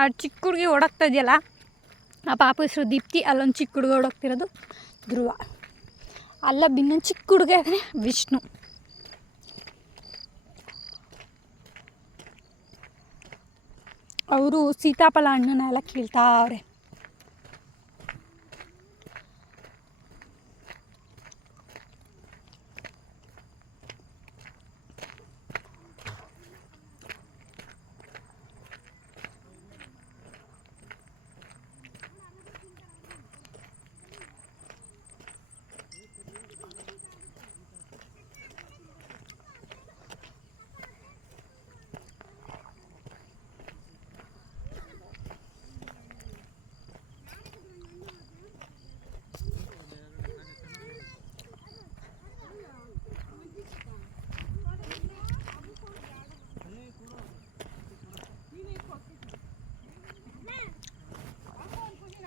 ಆ ಚಿಕ್ಕ ಹುಡುಗಿ ಓಡಾಕ್ತಾ ಇದೆಯಲ್ಲ, ಆ ಪಾಪ ಹೆಸರು ದೀಪ್ತಿ, ಅಲ್ಲೊಂದು ಚಿಕ್ಕ ಹುಡುಗ ಓಡಾಕ್ತಿರೋದು ಧ್ರುವ. ಅಲ್ಲ ಇನ್ನೊಂದು ಚಿಕ್ಕ ಹುಡುಗ ಅಂದರೆ ವಿಷ್ಣು. ಅವರು ಸೀತಾಫಲ ಹಣ್ಣನ್ನ ಎಲ್ಲ ಕೀಳ್ತಾವ್ರೆ.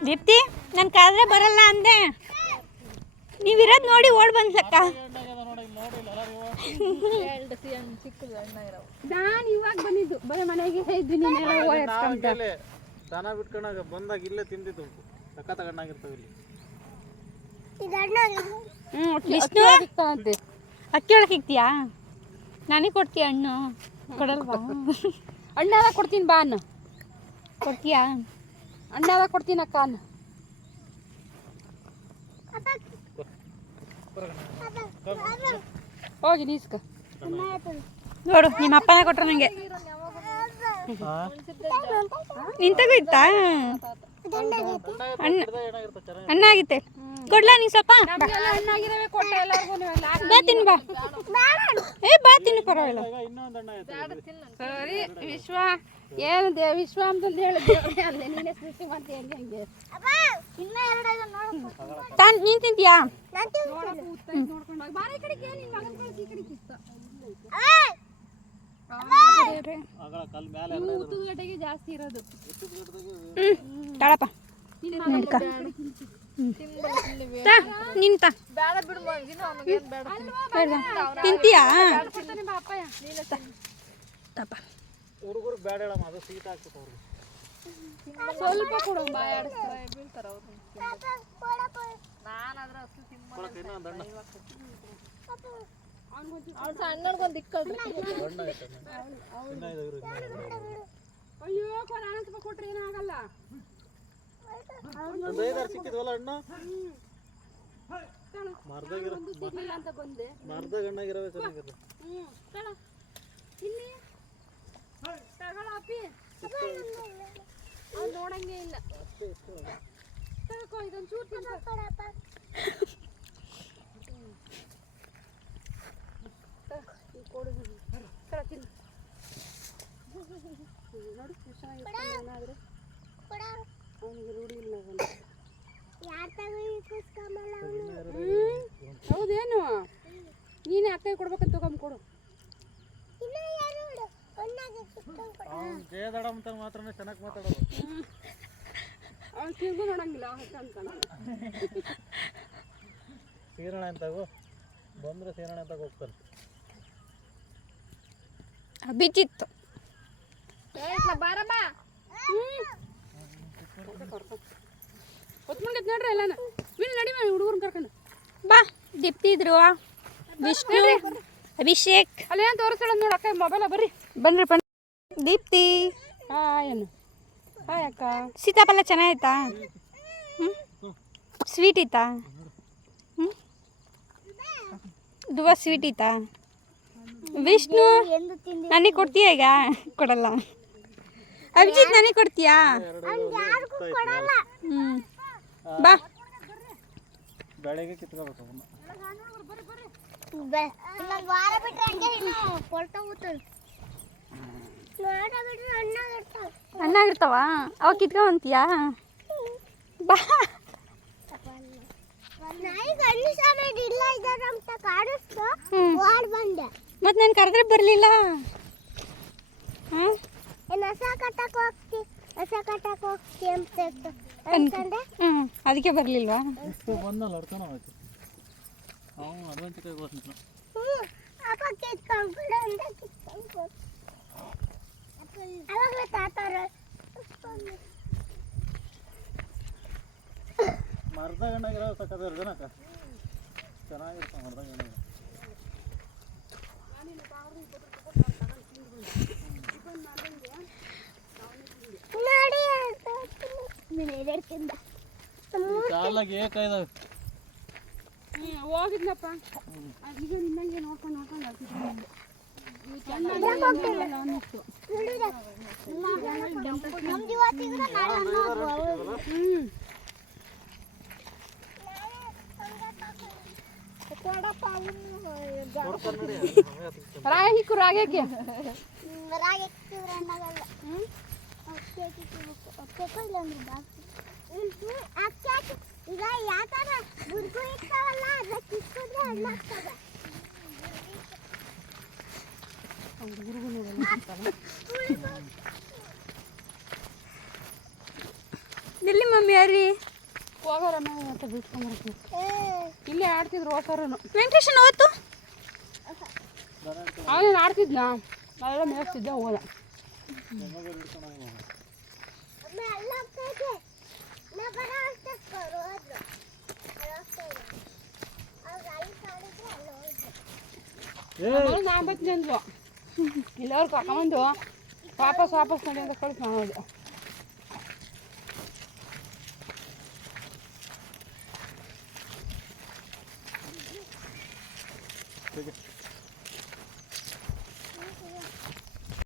ದೀಪ್ತಿ ನನ್ನ ಕಾದ್ರೆ ಬರಲ್ಲ ಅಂದೆ. ನೀವಿರೋದು ನೋಡಿ ಓಡ್ ಬಂದ್ಲಕ್ಕ. ನಾನು ಇವಾಗ ಬಂದಿದ್ದು. ಬರೀ ಮನೆಗೆ ಇದ್ದೀನಿ ದನ ಬಿಟ್ಕೊಂಡಾಗ ಬಂದಾಗ ಇಲ್ಲೇ ತಿಂದಿದ್ದು. ರೊಕ್ಕ ತಗೊಂಡಾಗಿರ್ತಾವ ಇಲ್ಲಿ. ವಿಷ್ಣು? ಅಕ್ಕಿ ಒಳಗೆ ಸಿಗ್ತೀಯಾ? ನಾನೇ ಕೊಡ್ತೀಯ ಹಣ್ಣು ಕೊಡಲ್ವಾ? ಹಣ್ಣೆಲ್ಲ ಕೊಡ್ತೀನಿ ಬಾ ಅನ್ನ ಕೊಡ್ತೀಯಾ? ಅಣ್ಣಾದ ಕೊಡ್ತೀನಿ ಅಕ್ಕ ಅನ್ನ? ಹೋಗಿ ನೀಸ್ಕ. ನೋಡು ನಿಮ್ಮ ಅಪ್ಪನ ಕೊಟ್ರು ನಂಗೆ. ನಿಂತಾಗೂ ಇತ್ತಾ? ಅಣ್ಣ ಅಣ್ಣ ಆಗಿತ್ತೆ. ಕೊಡ್ಲ ನೀ ಸ್ವಲ್ಪ? ಹಣ್ಣಾಗಿರವೆ ಕೊಟ್ಟೆ ಎಲ್ಲರಿಗೂ ಬಾ ತಿನ್ ಬಾ. ಏ ಬಾ ತಿನ್ನು ಪರವಾಗಿಲ್ಲ. ಅಣ್ಣ ಸರಿ ವಿಶ್ವ. ಏನು ದೇ ವಿಶ್ವ ಅಂತಂದು ಹೇಳಿದ್ದೆ ಅಲ್ಲೇ ನೀನೇ ಸೃಷ್ಟಿ ಮಾಡ್ತೀಯ ಹಂಗೆ ಹಂಗೆ? ತಾನ್ ನೀನ್ ತಿಂತೀಯಾ? ಜಾಸ್ತಿ ಇರೋದು. ತಾಳಪ್ಪ. ನಿಂತ ತಿಂತೀಯಾ? ತಪ್ಪ ಹುಡುಗರು ಬೇಡ ಹೇಳಮ್ಮ ಅದು ಸೀಟ್ ಹಾಕ್ಬಿಟ್ಟು ಅವ್ರಿಗೆ ಸ್ವಲ್ಪ ಕೊಡು ಬಾಯ್ ಆಡಿಸ್ತಾರೆ ಬೀಳ್ತಾರ ಅವ್ರು. ನಾನು ಇನ್ನೊಂದು ಅಣ್ಣ. ಸಣ್ಣಡ್ಗೊಂದು ದಿಕ್ಕಲ್ರಿ ಅಣ್ಣ ಐತೆ ಇನ್ನ ಇದು ಇರು, ಇನ್ನ ಇದು. ಅಯ್ಯೋ ಕೊಡ ಕೊಟ್ರೆ ಆಗಲ್ಲ. ಒಂದು ಐದಾರು ಸಿಕ್ಕಿದ್ವಲ್ಲ ಅಣ್ಣ? ಮರ್ದಾಗ ಚೆನ್ನಾಗಿರೋದು. ಹ್ಞೂ ಅವನಿಗೆ ರೂಢಿ ಇಲ್ಲ. ಹೌದೇನು? ನೀನೇ ಅಕ್ಕ ಕೊಡ್ಬೇಕಂತ ತಗೊಂಬ ಕೊಡು. ಅವ್ನು ಜಯದಡ ಅಂತ ಮಾತ್ರ ಚೆನ್ನಾಗಿ ಮಾತಾಡೋದು. ಅವ್ನು ತಿರ್ಗು ನೋಡಂಗಿಲ್ಲ ಅಕ್ಕ ಅಂತಾನ ಸೇರಣ ಅಂತಾಗು ಬಂದ್ರೆ ಸೇರಣ ಅಂತ ಹೋಗ್ತಾನೆ ಅಭಿಜಿತ್. ಬಾರಮ್ಮ. ಹೊತ್ಕೊಂಡೈತ್ ನೋಡ್ರಿ ಎಲ್ಲಾನ. ಮೀನು ನಡಿ ಹುಡುಗರು ಕರ್ಕೊಂಡು. ಬಾ ದೀಪ್ತಿ ಇದ್ರು ವಿಷ್ಣು ಅಭಿಷೇಕ್. ಅಲ್ಲೇನು ತೋರಿಸ್ತಾಳ ನೋಡು ಅಕ್ಕ ಮೊಬೈಲ ಬರ್ರಿ. ಬನ್ರಿ ಬನ್ರಿ ದೀಪ್ತಿ. ಹಾಯ್ ಅನ್ನು ಹಾಯ್ ಅಕ್ಕ. ಸೀತಾಫಲ ಚೆನ್ನಾಗಿತ್ತಾ ಹ್ಞೂ ಸ್ವೀಟ್ ಇತ್ತಾ ಹ್ಞೂ ದುವಾ ಸ್ವೀಟ್ ಇತ್ತಾ ವಿಷ್ಣು ನನಗೆ ಕೊಡ್ತೀಯ ಈಗ? ಕೊಡಲ್ಲ. ಅಭಿಜಿತ್ ನನಗೆ ಕೊಡ್ತೀಯಾ? ಹ್ಞೂ ಬಾ. ಬೆಳಗ್ಗೆ ಹಣ್ಣಾಗಿರ್ತಾವೆ ಹಣ್ಣಾಗಿರ್ತಾವ ಅವ ಕಿತ್ಕೊಂತೀಯಾ ಬಾ. ಮತ್ತು ನಾನು ಕರೆದ್ರೆ ಬರಲಿಲ್ಲ. ಅದಕ್ಕೆ ಬರಲಿಲ್ವಾ? ಎಷ್ಟು ಅವಾಗಲೇ ತಾತಾರ ಮರ್ದಾಗ ಹಣ್ಣಾಗಿರೋ ಸಕ್ಕದ ಇರ್ದನಕ್ಕ ಚೆನ್ನಾಗಿರ್ತಾವ ಮರ್ದಾಗ ಹಣ್ಣಾಗ ಕಾಲಾಗಿ ಏಕಾಯ್ದಾವೆ ಹೋಗಿದ್ನಪ್ಪ. ಈಗ ನಿನ್ನಂಗೆ ನೋಡ್ಕೊಂಡು ನೋಡ್ಕೊಂಡು ಹೋಗ್ತಿದ್ದೆ. ನಮ್ದು ಇವತ್ತಿದ್ರೆ ನಾಳೆ ಅನ್ನೋದು ಹ್ಞೂ ಕೊಡಪ್ಪ ಅವನು ಕೊಡ್ತಾರೆ ನೋಡಿ ರಾಯ ಹಿಕ್ಕು ರಾಗ್ಯಾಕೆ ರಾಗಿ ಎಕ್ಕಿದ್ರೆ ಅನ್ನೋದಲ್ಲ ಅಕ್ಕಿ ಹಾಕಿ ಅಕ್ಕಿ ಇಲ್ಲ ಅಂದ್ರೆ ಬಾಕಿ ಅಕ್ಕಿ ಹಾಕಿ ಈಗ ಯಾವ ಥರ ಬುರ್ಗು ಇರ್ತಾವಲ್ಲ ಅದಕ್ಕೆ ಇಕ್ಕಿದ್ರೆ ಹಣ್ಣಾಗ್ತದೆ ಎಲ್ಲಿ ಮಮ್ಮಿ ಯಾರಿ? ಹೋಗೋರ ಅಂತ ಬಿಟ್ಕೊಂಡ್ಬರ್ತೀನಿ ಇಲ್ಲೇ ಆಡ್ತಿದ್ರು ಹೋಗೋರನು ವೆಂಕಟೇಶನ್ ಹೋಯ್ತು ಅವನೇನು ಆಡ್ತಿದ್ನ ನಾವೆಲ್ಲ ಮೇಯಿಸ್ತಿದ್ದೆ ಹೋದ. ನಾನು ಬರ್ತೀನಿ ಇಲ್ಲವ್ರು ಕರ್ಕೊಂಬಂದು ವಾಪಸ್ ವಾಪಸ್ ನಡಿ ಅಂತ ಕಳ್ಸಿ ಮಾಡೋದು